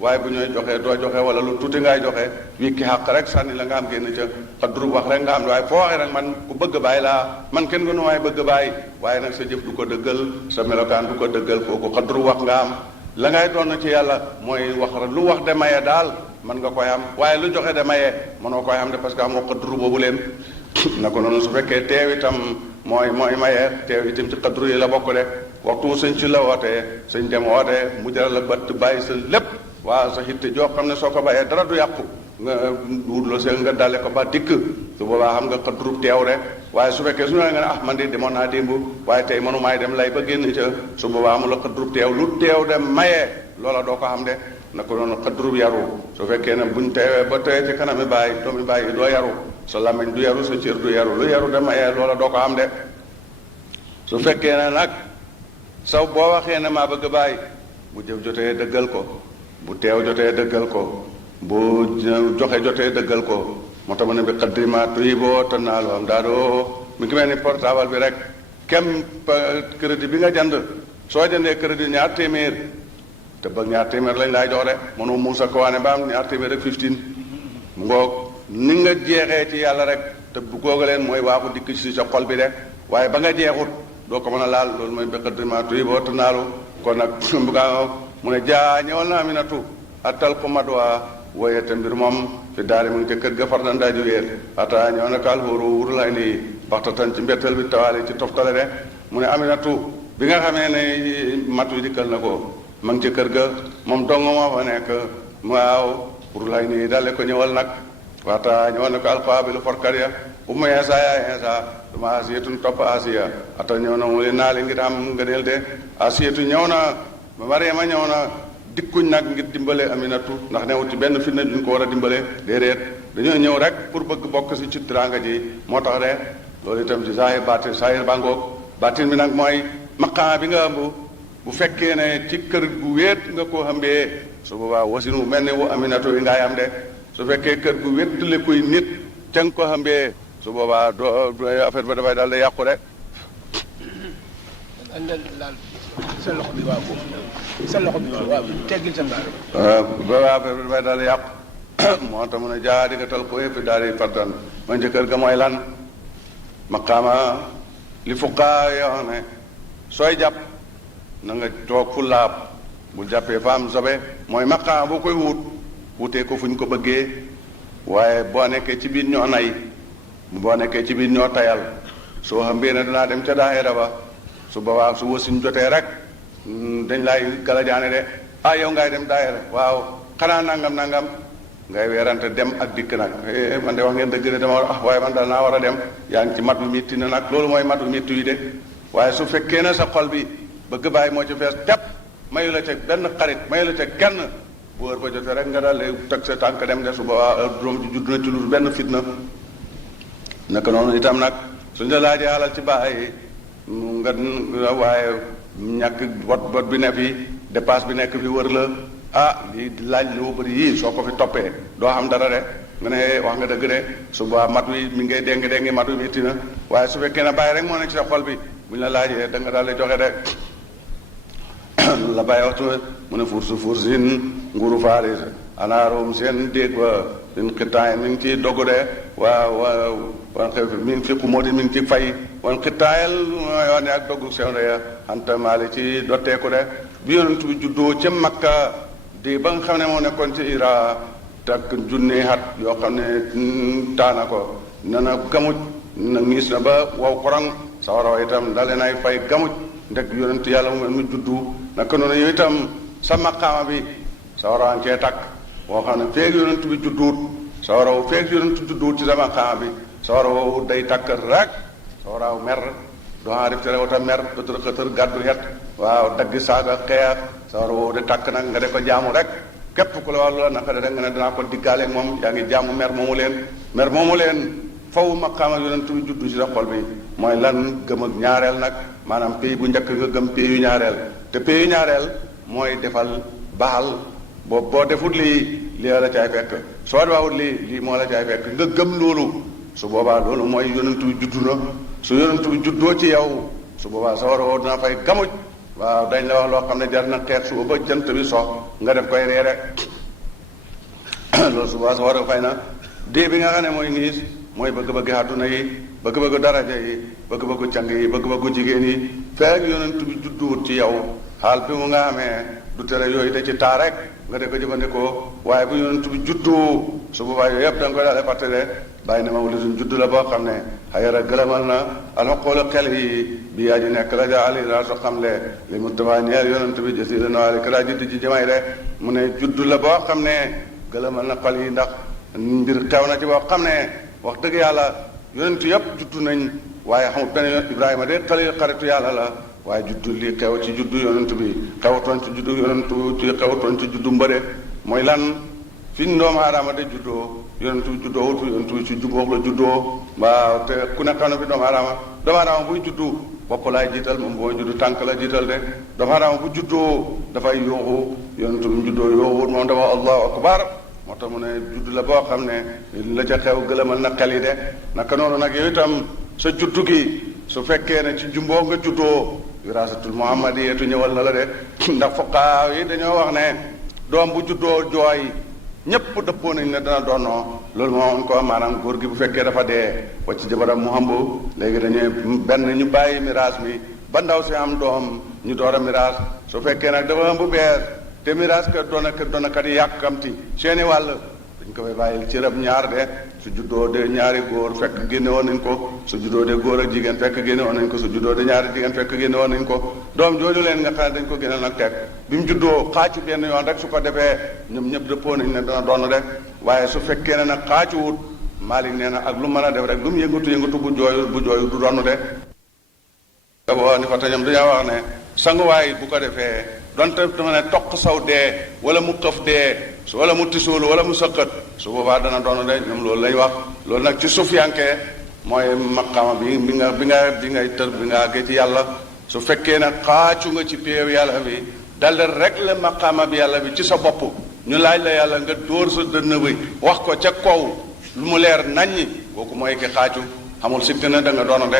waaye bu ñooy joxe doo joxe wala lu tuuti ngay joxe wii ki xàq rek sànni la nga am génn ca qadru wax rek nga am waaye foo waxee rek man ku bëgg bàyyi laa man kenn gënu waaye bëgg bàyyi waaye nag sa jëf du ko dëggal sa melokaan du ko dëggal kooku qadru wax nga am la ngay doon ci yàlla mooy wax lu wax de maye daal mën nga koy am waaye lu joxe de maye mënoo koy am de parce que amoo xadru boobu leen na ko noonu su fekkee teew itam mooy maye teew itam ci xadru yi la bokk de waxtu sëñ ci la wootee sëñ dem wootee mu jaral la bët bàyyi sa lépp waaw sa hitte joo xam ne soo ko bàyyee dara du yàqu nga wutloo see nga dale ko ba dikk su boobaa xam nga xadru teew de waaye su fekkee su ne nga ne ah man de demoon naa démb waaye tey mënu maay dem lay ba génn ca su boobaa amul la xadru teew lu teew de maye loola doo ko xam de na ko noonu xadru yaru su fekkee ne buñ teewee ba tey ci kanami bàyyi doomi bàyyi doo yaru sa làmmiñ du yaru sa cër du yaru lu yaru de maye loola doo ko xam de su fekkee ne nag saw boo waxee ne maa bëgg bàyyi bu jëf jotee dëggal ko bu teew jotee dëggal ko bu joxe jotee dëggal ko moo tax ma ne bi xaddima tuy boo te naa lu am daa doo mi ngi mel ni portable bi rek kem crédit bi nga jënd soo jëndee crédit ñaar téeméer te bëgg ñaar téeméer lañ laay jox de mënoo muusa ko waane ba am ñaar téeméer rek 15 mu ngoog ni nga jeexee ci yàlla rek te bu googa leen mooy waaxu dikk ci sa xol bi de waaye ba nga jeexut doo ko mën a laal loolu mooy bi xaddima tuy boo te naalu kon nag bu gaa mu ne jaa ñëwal na Aminatu atal ko madwa wooye te mbir moom fi daari mu ngi ca kër ga far dan daaju wéer ata ñëw na kaal xóoru wuru lay nii baxta tan ci mbettal bi tawaale ci toftale de mu ne Aminatu bi nga xamee ne mat wi dikkal na ko ma ngi ca kër ga moom dong moo fa nekk waaw wuru lay nii dale ko ñëwal nag waxta ñëwal na ko alxaabilu forkat ya umma Insa yaa Insa duma asiyatun topp asiya ata ñëw na mu li naali ngir am ngëneel de asiyatu ñëw na Mariama ñëw na dikkuñ nag ngir dimbale Aminatu ndax newut ci benn fitna duñ ko war a dimbale déedéet dañoo ñëw rek pour bëgg bokk si ci teraanga ji moo tax de loolu itam ci saahir baatin saahir bàngoog baatin bi nag mooy maqaama bi nga ëmb bu fekkee ne ci kër gu wéet nga ko ëmbee su boobaa wasin wu mel ne wu Aminatu yi ngaay am de su fekkee kër gu wéttale kuy nit ca nga ko ëmbee su boobaa doo affaire ba dafay daal di yàqu de sa loxo bi waaw foofu sa loxo bi waaw teggil sa mbaar ba affaire bi dafay daal di yàqu moo tax mu ne jaa diggatal ko yëpp daal di fartan man ci kër ga mooy lan maqaama li fuqaa yoo ne sooy jàpp na nga toog fu laab bu jàppee fa am sobe mooy maqaama boo koy wutee ko fu ñu ko bëggee waaye boo nekkee ci biir ñoo nay boo nekkee ci biir ñoo tayal soo xam ne danaa dem ca daayira ba su boobaa su wasiñ jotee rek dañ lay galajaane de yow ngay dem daayira waaw xanaa nangam ngay weerante dem ak dikk nag man de wax ngeen dëgg de dama war waaye man daal naa war a dem yaa ngi ci mat bu mitti na nag loolu mooy mat bu mitti yi de waaye su fekkee na sa xol bi bëgg bàyyi moo ci fees tepp mayu la ca benn xarit mayu la ca kenn bu wër ba jotee rek nga daal lay teg sa tànk dem de su boobaa doom ji judd na ci lu benn fitna naka noonu itam nag suñ la laajee alal ci bàyyi nga waaye ñàkk bot bi ne fi dépasse bi nekk fi wër la lii laaj lu bëri yii soo ko fi toppee doo xam dara de nga ne wax nga dëgg de suba mat wi mi ngay déngi mat wi metti na waaye su fekkee ne bàyyi rek moo nekk ci sa xol bi buñ la laajee da nga daal di joxe de la bàyyi waxtu mu ne fursin nguuru Faris anaarum seen déeg ba seen xittaan mi ngi ci dogg de waaw mi ngi fi xumóoti mi ngi ci fay wan xittaayal yoo ne ak doggu seen ya anta maali ci dotteeku de bi yonent bi juddoo ca Makka di ba nga xam ne moo nekkoon ci Ira takk junni at yoo xam ne taana ko nana gamuj na ngis na ba wow korang sawara itam dale nay fay gamuj ndek yonent yàlla mu juddu naka noonu yow itam sa maqaama bi sawara an cee takk woo xam ne feeg yonent bi judduut sawara wu feeg yonent judduut ci sa maqaama bi sawara woowu day takk rek sawaraaw mer doxaa def te rewata mer ëtër xëtër gàddu xet waaw daggi saaga xeex sawara woowu de takk nag nga de ko jaamu rek képp ku la wax la naka de rek nga ne danaa ko diggaaleeg moom yaa ngi jaamu mer moomu leen faw maqaama yonent bi juddu ci sa xol bi mooy lan gëm ak ñaareel nag maanaam pays bu njëkk nga gëm pays yu ñaareel te pays yu ñaareel mooy defal baal boo defut lii la caay fekk soo defawut lii moo la caay fekk nga gëm loolu su boobaa loolu mooy yonent bi juddu na su yonent bi juddoo ci yow su boobaa sa war woo dina fay gamuj waaw dañ la wax loo xam ne jar na xeex suba ba jant bi so nga def koy reere loolu su boobaa sa war a fay na dee bi nga xam ne mooy ngiis mooy bëgg-bëgg àdduna yi bëgg-bëgg daraja yi bëgg-bëgg càng yi bëgg-bëgg jigéen yi fekk yonent bi judduwut ci yow xaal bi mu nga amee du tere yooyu da ci taa rek nga de ko jëfandikoo waaye bu yonent bi juddu su boobaa yooyu yëpp da nga koy daal di fàttali bàyyi na mawlidun juddu la boo xam ne xayara gëlëmal na alxaqoolu xel yi bi yaa ji nekk la ja ali raa so xam le li mu tafaa ñeel yonent bi jësi la noali kara jidd ji jëmay de mu ne juddu la boo xam ne gëlëmal na xol yi ndax mbir xew na ci boo xam ne wax dëgg yàlla yonent yëpp juddu nañ waaye xamul benn Ibrahima de xalil xaritu yàlla la waaye juddu li xew ci juddu yonent bi xewatoon ci juddu yonent ci xewatoon ci juddu mbëre mooy lan fi doomu aadama de juddoo yonent bi juddoo wut yonent bi ci jubóog la juddoo waaw te ku ne xam ne fi doomu aadama buy juddu bopp laay jiital moom boo juddu tànk la jiital de doomu aadama bu juddoo dafay yooxu yonent bi juddoo yooxuwut moom dafa allahu akbar moo tax mu ne juddu la boo xam ne la ca xew gëlëmal na xel yi de naka noonu nag yow itam sa juddu gi su fekkee ne ci jumboo nga juddoo wiraasatul muhammadiyatu ñëwal na la de ndax fuqaa yi dañoo wax ne doom bu juddoo jooy ñépp dëppoo nañ ne dana doonoo loolu moom ko maanaam góor gi bu fekkee dafa dee wacc jabaram mu hambu léegi dañuy benn ñu bàyyi miraas mi ba ndaw si am doom ñu door a miraas su fekkee nag dafa ëmb bees te miraas ka doonakat yi yàkkamti seeni wàll dañ ko fay bàyyil cërëb ñaar de su juddoo de ñaari góor fekk génne woon nañ ko su juddoo de góor ak jigéen fekk génne woon nañ ko su juddoo de ñaari jigéen fekk génne woon nañ ko doom jooju leen nga xam ne dañ ko génne nag teg bi mu juddoo xaacu benn yoon rek su ko defee ñoom ñëpp dëppoo nañ ne dana doon de waaye su fekkee ne nag xaacuwut Maalik nee na ak lu mën a def rek lu mu yëngatu bu jooyu du donn de boo ni fa tañam dañoo wax ne sanguwaay bu ko defee donte dama ne toq saw dee wala mu xëf dee wala mu tisuulu wala mu sëqat su boobaa dana doon de ñoom loolu lañ wax loolu nag ci sufiyanke mooy maqama bi ngay tër bi nga àggee ci yàlla su fekkee nag xaacu nga ci péew yàlla bi daldi rek la maqama bi yàlla bi ci sa bopp ñu laaj la yàlla nga dóor sa dënn bi wax ko ca kaw lu mu leer naññi kooku mooy ki xaacu xamul sikk na da nga doon de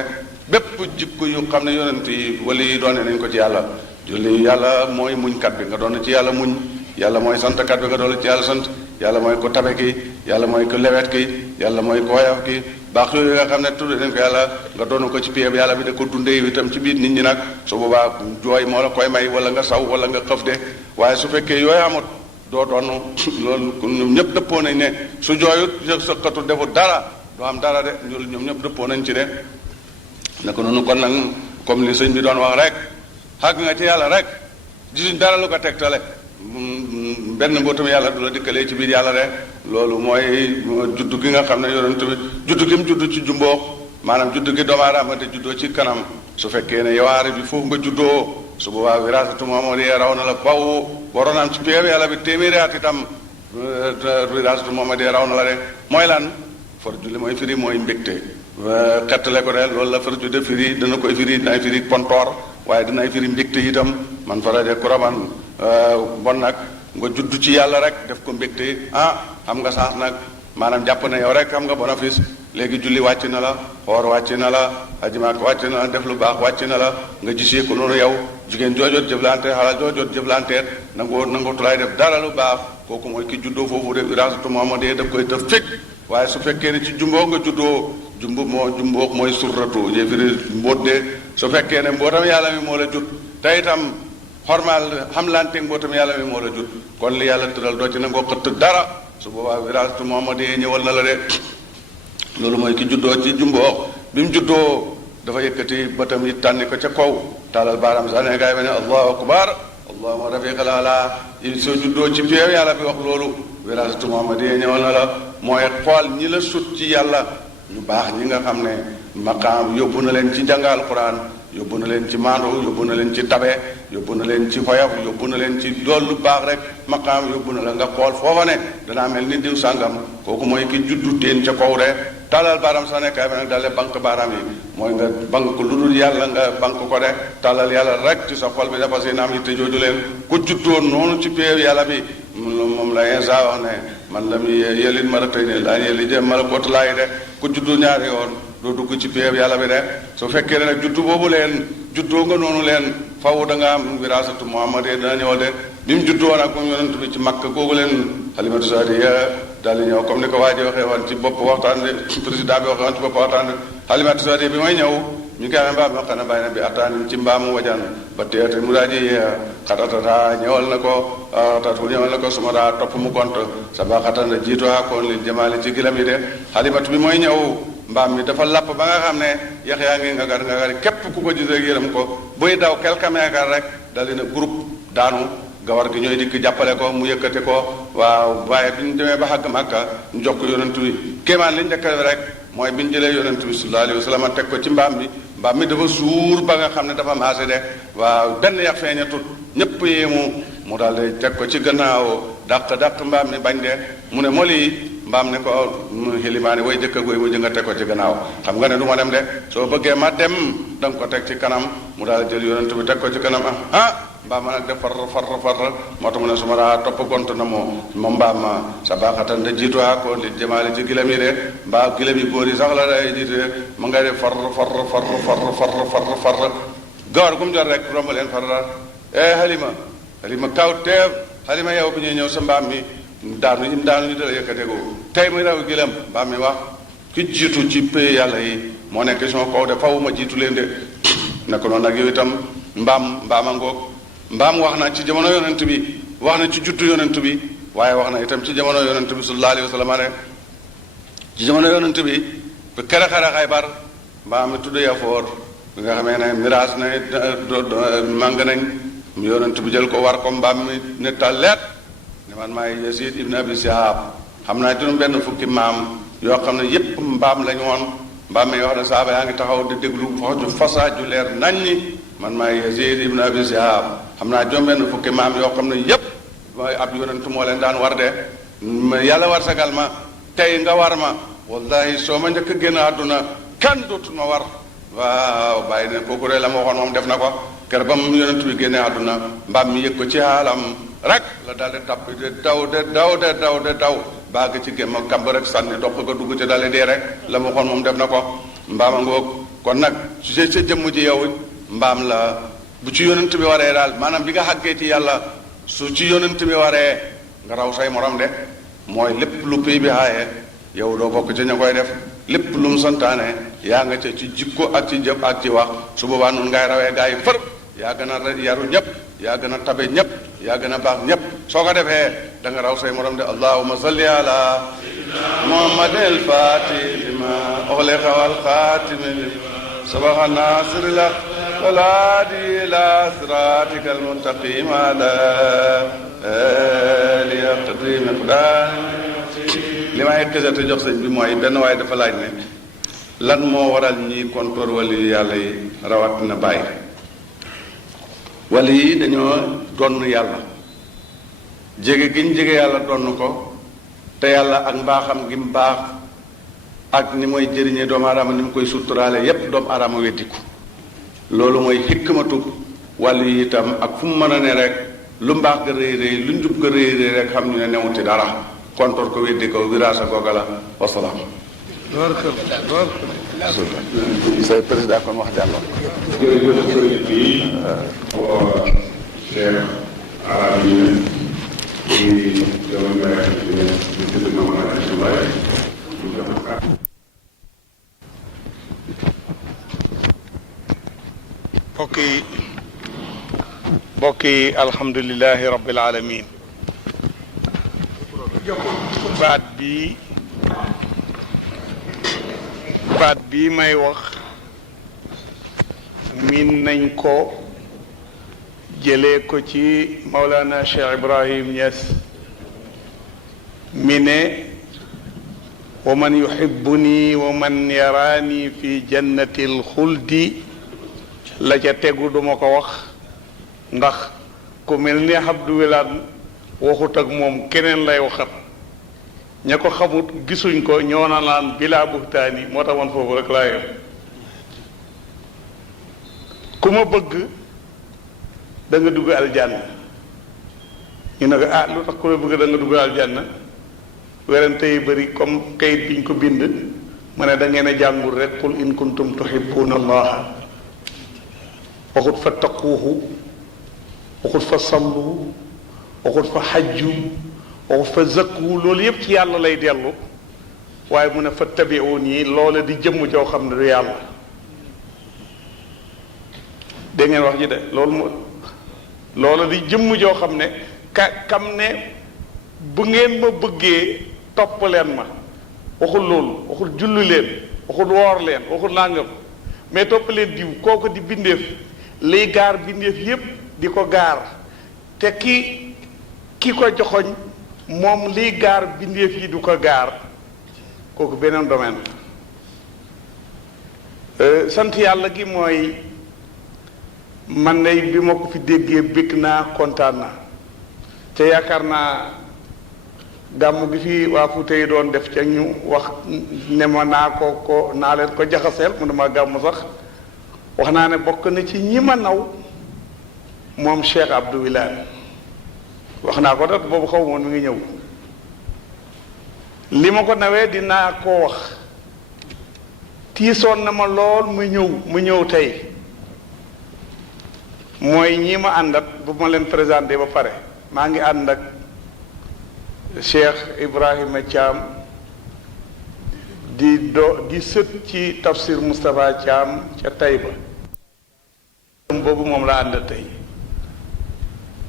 bépp jikko yu xam ne yonent yi wala yi doone nañ ko ci yàlla julli yàlla mooy muñkat bi nga doon ci yàlla muñ yàlla mooy santkat bi nga doon ci yàlla sant yàlla mooy ko tabe ki yàlla mooy ko lewet ki yàlla mooy ko woyof ki baax yooyu nga xam ne tudd nañ ko yàlla nga doon ko ci péeb yàlla bi da ko dundee itam ci biir nit ñi nag su boobaa jooy moo la koy may wala nga saw wala nga xëf de waaye su fekkee yooyu amut doo doon loolu ñoom ñëpp dëppoo nañ ne su jooyut sëqatu defut dara doo am dara de ñoom ñëpp dëppoo nañ ci de naka noonu kon nag comme li sëñ bi doon wax rek xàgg nga ci yàlla rek gisuñ dara lu ko tegtale benn mbootam yàlla du la dikkalee ci biir yàlla de loolu mooy juddu gi nga xam ne yonent bi juddu gi mu juddu ci jumboo maanaam juddu gi doomu aadama te juddoo ci kanam su fekkee ne yowaare bi foofu nga juddoo su boobaa wiraasatu muhammadiyya raw na la faw waroon am ci péeb yàlla bi téeméeri at itam wiraasatu muhammadiyya raw na la de mooy lan farju li mooy firi mooy mbégte xettale ko de loolu la farju de firi dana koy firi dinay firi pontoor waaye dinay firi mbégte itam man faraje kuraban bon nag nga judd ci yàlla rek def ko mbégte xam nga sax nag maanaam jàpp ne yow rek xam nga bénéfice léegi julli wàcc na la xoor wàcc na la ajimaak wàcc na la def lu baax wàcc na la nga gisee ko noonu yow jigéen joojoot jëflante xalal joojoot jëflanteet nangoo tulaay def dara lu baax kooku mooy ki juddoo foofu de wiraasatu muhammadiyya daf koy def fekk waaye su fekkee ne ci jumboo nga juddoo jumboo mooy surratu jëfiri mbóot de su fekkee ne mbootam yàlla mi moo la jut te itam xormaal xamlante mbootam yàlla mi moo la jut kon li yàlla tëral doo ci nangoo xëtt dara su boobaa wiraasatu muhammadiyya ñëwal na la de loolu mooy ki juddoo ci jumboo bi mu juddoo dafa yëkkati bëtam yi tànni ko ca kaw taalal baaraam sànni gaay ba ne allahu akbar allahumma rafiqal ala yi soo juddoo ci péew yàlla bi wax loolu wiraasatu muhammadiyya ñëwal na la mooy xool ñi la sut ci yàlla ñu baax ñi nga xam ne maqaam yóbbu na leen ci njàngal Quraan yóbbu na leen ci maandu yóbbu na leen ci tabe yóbbu na leen ci xoyof yóbbu na leen ci loolu lu baax rek maqaam yóbbu na la nga xool foofa ne danaa mel ni diw sàngam kooku mooy ki juddu teen ca kaw de tàllal baaraam sax nekkaay ba nag dalee banque baaraam yi mooy nga banque lu dul yàlla nga banque ko de tàllal yàlla rek ci sa xol bi dafa si naam yi te jooju leen ku juddoon noonu ci péew yàlla bi moom la Iisaa wax ne man lam yelin maratayni laa yelid malakuuta Laahi de ku juddu ñaari yoon doo dugg ci péew yàlla bi de su fekkee ne nag juddu boobu leen juddoo nga noonu leen faw da nga am wiraasatu muhammadiyya dana ñëw de bi mu juddoo nag moom yonent bi ci Makka googu leen Halimatu Saadiya daal di ñëw comme ni ko waa ji waxee woon ci bopp waxtaan bi président bi waxee woon ci bopp waxtaan bi Halimatu Saadiya bi may ñëw ñu koy amee mbaam moo xam ne bàyyi na bi ataanin ci mbaamu wajan ba teete mu daa ji xatatataa ñëwal na ko tatu ñëwal na ko suma daa topp mu gont sa ba xatan da jiitu koon li jamaali ci gilam yi de xalimatu bi mooy ñëw mbaam mi dafa lapp ba nga xam ne yax yaa ngi nga gari képp ku ko gis rek yërëm ko buy daw quelques mètres rek dal dina groupe daanu gawar gi ñooy dikk jàppale ko mu yëkkate ko waaw waaye bi ñu demee ba xàgg Màkka ñu jox ko yonent bi kéemaan li ñu njëkk rek mooy bi ñu jëlee yonent bi sallallahu alayhi wa sallam teg ko ci mbaam mi dafa suur ba nga xam ne dafa maase de waaw benn yax feeñatut ñëpp yéemu mu daal di teg ko ci gannaaw dàq mbaam mi bañ de mu ne moli mbaam ne ko xilimaani way jëkk goy mu nga teg ko ci gannaaw xam nga ne du ma dem de soo bëggee ma dem da nga ko teg ci kanam mu daal jël yonent bi teg ko ci kanam mbaam ma nag def far moo tax mu ne su ma daa topp gont na moom mbaam ma sa baaxatan da jiituwaa ko li jëmaale ci gilam yi de mbaa gilam yi góor yi sax la day jiite mu ngay def far gawar gu mu jot rek romb leen far Halima kaw teef Halima yow bi ñuy ñëw sa mbaam mi daanu ñu dala yëkkateeku tey muy raw gilam mbaam mi wax ki jiitu ci pay yàlla yi moo nekk question kaw de faw ma jiitu leen de nekk noonu nag yow itam mbaama ngoog mbaam wax na ci jamono yonent bi wax na ci juddu yonent bi waaye wax na itam ci jamono yonent bi sallallahu alayhi wa sallam ne ci jamono yonent bi ba kere xare Xaybar mbaam mi tudd Yafoor bi nga xamee ne miraas na màng nañ yonent bi jël ko war ko mbaam mi ne talleet ne man maay Yazid ibn Abi Sihab xam naa juróom benn fukki maam yoo xam ne yépp mbaam lañu woon mbaam mi wax ne saaba yaa ngi taxaw di déglu wax ju fasaa ju leer nañ ñi man maay Yazid ibn Abi Sihab xam naa juróom benn fukki maam yoo xam ne yépp mooy ab yonent moo leen daan war de yàlla war sagal ma tey nga war ma wallahi soo ma njëkk génn àdduna kenn dootul ma war waaw bàyyi ne kooku de la ma waxoon moom def na ko kër ba mu yonent bi génnee àdduna mbaam mi yëg ko ci xaalam rek la daal di tapp de daw baag ci gémm kamb rek sànni dox ko dugg ci daal di dee rek la ma waxoon moom def na ko mbaama ngoog kon nag su sa jëmm ji yow mbaam la bu ci yonent bi waree daal maanaam bi nga xàggee ci yàlla su ci yonent bi waree nga raw say morom de mooy lépp lu pays bi xaaye yow doo bokk ci ña koy def lépp lu mu santaane yaa nga ca ci jikko ak ci jëf ak ci wax su boobaa noonu ngay rawee gaa yi fër yaa gën a yaru ñëpp yaa gën a tabe ñëpp yaa gën a baax ñëpp soo ko defee da nga raw say morom de allahumma salli ala muhammadin al-fatih lima ughliqa wal khatim sabaqa nasir lak wal hadi ila siratika al-mustaqim ala alihi qadri miqdar li may xisate jox sëñ bi mooy benn waaye dafa laaj ne lan moo waral ñi kontóor wali yàlla yi rawat na bàyyi wali yi dañoo donn yàlla jege giñ jege yàlla donn ko te yàlla ak mbaaxam gi mu baax ak ni mooy jëriñee doomu aadama ni mu koy suturaale yépp doomu aadama weddiku loolu mooy xikmatu wali yi itam ak fu mu mën a ne rek lu mbaax ga rëy rëy lu njub ga rëy rëy rek xam ñu ne newuti dara kontor ko weddi ko wiraasa googa la wasalaam say président kon wax jàllo jërëjëf sëriñ bi Cheikh arab yi ci dama mbay di tudd Mamadou Abdoulaye bokki alhamdulilahi rabbil alamin baat bii may wax miin nañ ko jëlee ko ci Maulana Cheikh Ibrahim Niass mi ne wa man yuhibbuni wa man yaraani fi jannati alxuldi la ca tegu duma ko wax ndax ku mel ni Abdou Wilane waxut ak moom keneen lay waxat ña ko xamut gisuñ ko ñoo na laan bilaa buhtaani moo tax man foofu rek laa yem ku ma bëgg da nga dugg aljanna ñu ne ko lu tax ku la bëgg da nga dugg aljanna werante yi bëri comme kayit biñ ko bind mu ne da ngeen a jàngul rek qul in kuntum tuhibbuna allaha waxut fa taquuhu waxut fa sallu waxut fa xajju waxut fa zakku loolu yépp ci yàlla lay dellu waaye mu ne fa tabi'uni loola di jëmm joo xam ne du yàlla dégg ngeen wax ji de loolu di jëmm joo xam ne kam ne bu ngeen ma bëggee topp leen ma waxul loolu waxul julli leen waxul woor leen waxul nangam mais topp leen diw kooku di bindeef liy gaar bindeef yépp di ko gaar te ki ko joxoñ moom liy gaar bindeef yi du ko gaar kooku beneen domaine la sant yàlla gi mooy man nay bi ma ko fi déggee bég naa kontaan naa te yaakaar naa gàmm gi fi waa Fuuta yi doon def ca ñu wax ne ma naa leen ko jaxaseel mu ne ma gàmm sax wax naa ne bokk na ci ñi ma naw moom Cheikh Abdou Wilane wax naa ko dat boobu xaw moon mi ngi ñëw li ma ko nawee dinaa ko wax tiisoon na ma lool mu ñëw tey mooy ñii ma àndat bu ma leen présenté ba pare maa ngi ànd ak Cheikh Ibrahima Thiam di sët ci tafsir Moustapha Thiam ca Taïba boobu moom la ànd tey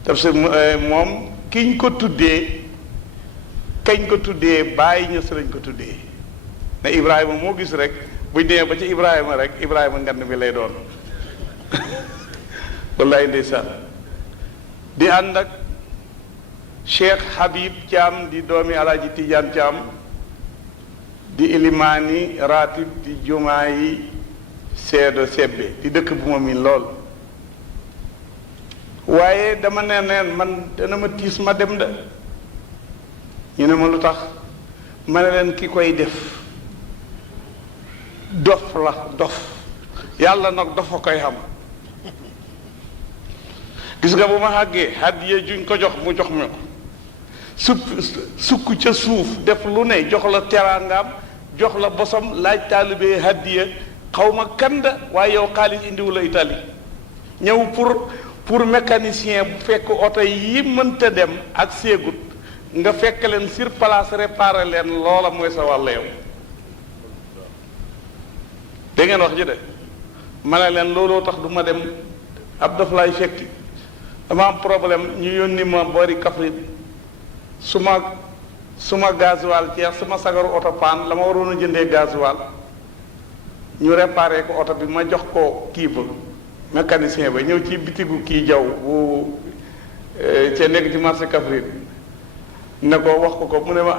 tafsir moom kañ ko tuddee Baay Ñas lañ ko tuddee ne Ibrahima moo gis rek buñ demee ba ci Ibrahima rek Ibrahima ngand bi lay doon wallaay ndeysaan di ànd ak Cheikh Habib Thiam di doomi Alaaji Tidiane Thiam di ilimaani ratib di jumaa yi seedo sebbe di dëkk bu ma miin lool waaye dama ne neen man dana ma tiis ma dem de ñu ne ma lu tax ma ne leen ki koy def dof la dof yàlla nag dofa koy xam gis nga bu ma xàggee hadiya juñ ko jox mu jox ma ko sukk ca suuf def lu ne jox la teraangaam jox la bosam laaj taalibee hadiya xaw ma kanda waaye yow xaalis indiwu la Italie ñëw pour mécanicien bu fekk oto yi mënta dem ak séegut nga fekk leen sur place réparer leen loola mooy sa wàll yow da ngeen wax ji de ma ne leen looloo tax du ma dem ab daf laay fekki dama am problème ñu yónni ma boori Kaffrine suma gasoil jeex suma sagaru oto paan la ma waroon a jëndee gasoil ñu réparé ko oto bi ma jox ko kii ba mécanicien ba ñëw ci bitigu kii jaw bu ca nekk ci marché Kaffrine ne ko wax ko mu ne ma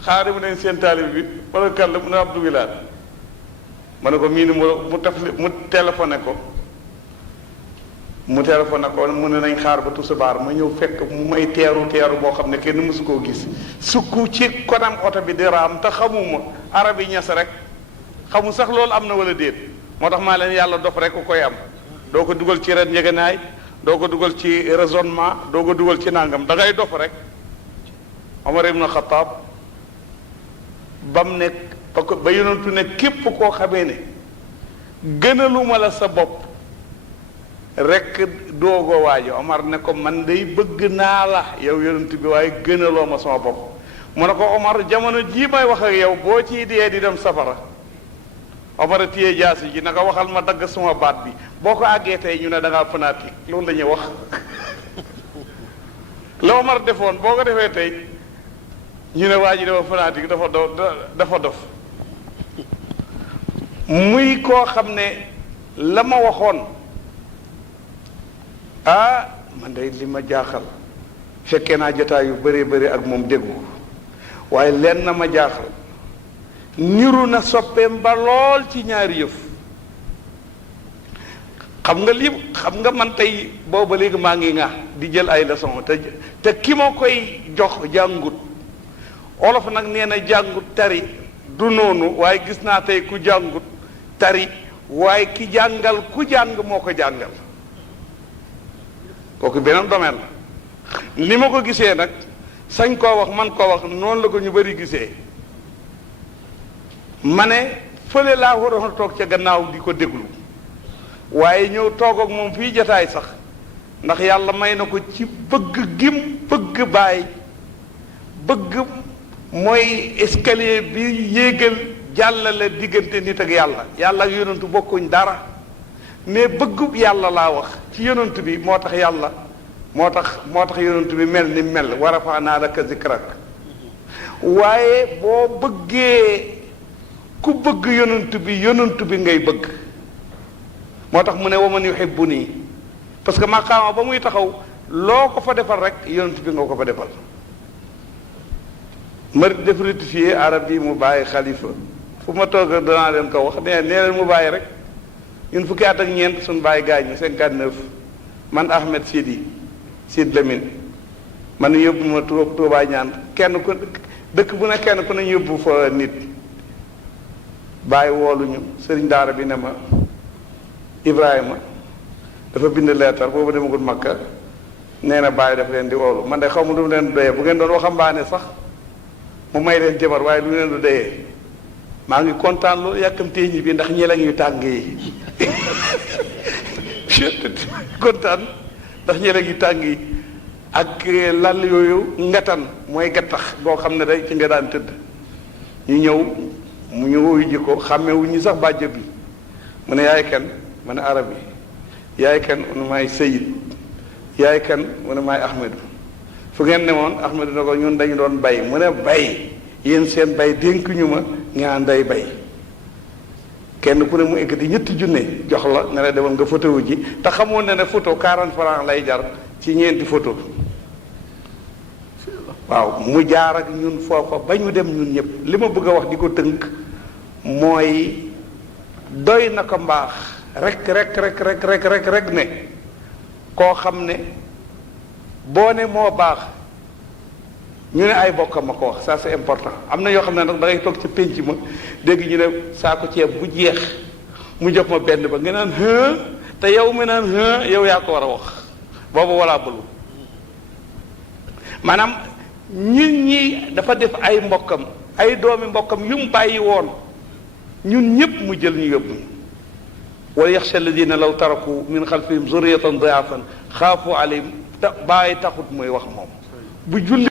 xaari mu ne seen taalib bi wala kan la mu ne Abdou Wilane ma ne ko mii numéro mu téléphoné ko mu ne nañ xaar ba tusubaar ma ñëw fekk mu may teeru boo xam ne kenn mësu koo gis sukk ci konam oto bi di raam te xamuma arab yi ñes rek xamu sax loolu am na wala déet moo tax maa leen yàlla dof rek ku koy am doo ko dugal ci ren njëgënaay doo ko dugal ci raisonnement doo ko dugal ci nangam da ngay dof rek Omar ibn Khattab bam nekk ba yonentu ne képp koo xamee ne gënaluma la sa bopp rek doogoo waajo Omar ne ko man day bëgg naa la yow yonent bi waaye gënaloo ma sama bopp mu ne ko Omar jamono jii may wax ak yow boo ciy dee di dem safara Omar a téye jaasi ji naka waxal ma dagg suma baat bi boo ko àggee tey ñu ne da ngaa fanatique loolu la ñuy wax la Omar defoon boo ko defee tey ñu ne waa ji dafa fanatique dafa dof muy koo xam ne la ma waxoon man day li ma jaaxal fekkee naa jotaay yu bëree bëri ak moom déggu waaye leen na ma jaaxal niru na soppeem ba lool ci ñaari yëf xam nga man tey booba léegi maa ngi nga di jël ay leçon te ki ma koy jox jàngut olof nag nee na jàngut tari du noonu waaye gis naa tey ku jàngut tari waaye ki jàngal ku jàng moo ko jàngal kooku beneen domaine la li ma ko gisee nag sañ koo wax man koo wax noonu la ko ñu bari gisee ma ne fële laa waroon a toog ca gannaaw di ko déglu waaye ñëw toog ak moom fii jataay sax ndax yàlla may na ko ci bëgg gim bëgg bàyyi bëgg mooy escalier bi yéegal jàllale diggante nit ak yàlla ak yonentu bokkuñ dara ne bëggub yàlla laa wax ci yonent bi moo tax yàlla moo tax yonent bi mel ni mel wa rafa'naa laka zikrak waaye boo bëggee ku bëgg yonent bi ngay bëgg moo tax mu ne waman yuhibbuni parce que maqaama ba muy taxaw loo ko fa defal rek yonent bi nga ko fa defal ma def rectifier arab yi mu bàyyi xalifa fu ma toog danaa leen ko wax nee leen mu bàyyi rek ñun fukki at ak ñeent suñu bàyyi gaañu 59 man Ahmed Sidi Lamine man yóbbu ma Tuubaa ñaan kenn ku dëkk bu ne kenn ku ne yóbbu fa nit bàyyi wooluñu sëriñ daara bi ne ma Ibrahima dafa bind leetar boobu demagul Makka nee na bàyyi daf leen di woolu man de xaw ma du leen doyee bu ngeen doon waxambaane sax mu may leen jabar waaye du leen du doyee maa ngi kontaan loolu yàkkamtee ñi bi ndax ñelang yu tàng yi kontaan ndax ñelang yu tàng yi ak lal yooyu ngatan mooy gattax boo xam ne day ci nga daan tëdd ñu ñëw mu ñu wuyu ji ko xàmmewu ñu sax bàjjo bi mu ne yaay kan mu ne arab yi yaay kan mu ne maay Sayid yaay kan mu ne maay Ahmedu fu ngeen ne woon Ahmedu ne ko ñun dañu doon bay mu ne bay yéen seen bay dénk ñu ma ngaan day bay kenn ku ne mu ekkati ñetti junne jox la nga ne demoon nga photo wu ji te xamoon ne photo 40 francs lay jar ci ñeenti photo waaw mu jaar ak ñun foofa ba ñu dem ñun ñëpp li ma bëgg a wax di ko tënk mooy doy na ko mbaax rek ne koo xam ne boo ne moo baax ñu ne ay bokkam ma ko wax ça c'est important am na yoo xam ne nag da ngay toog ci pénc ma dégg ñu ne saako ceeb bu jeex mu jox ma benn ba nga naan te yow mi naan yow yaa ko war a wax boobu walaa bëlu maanaam ñun ñi dafa def ay mbokkam ay doomi mbokkam yu mu bàyyi woon ñun ñëpp mu jël ñu yóbbu wala yaxsha alladina law taraku min xalfihim zurriyatan diafan xaafu alayhim bàyyi taxut muy wax moom bu julli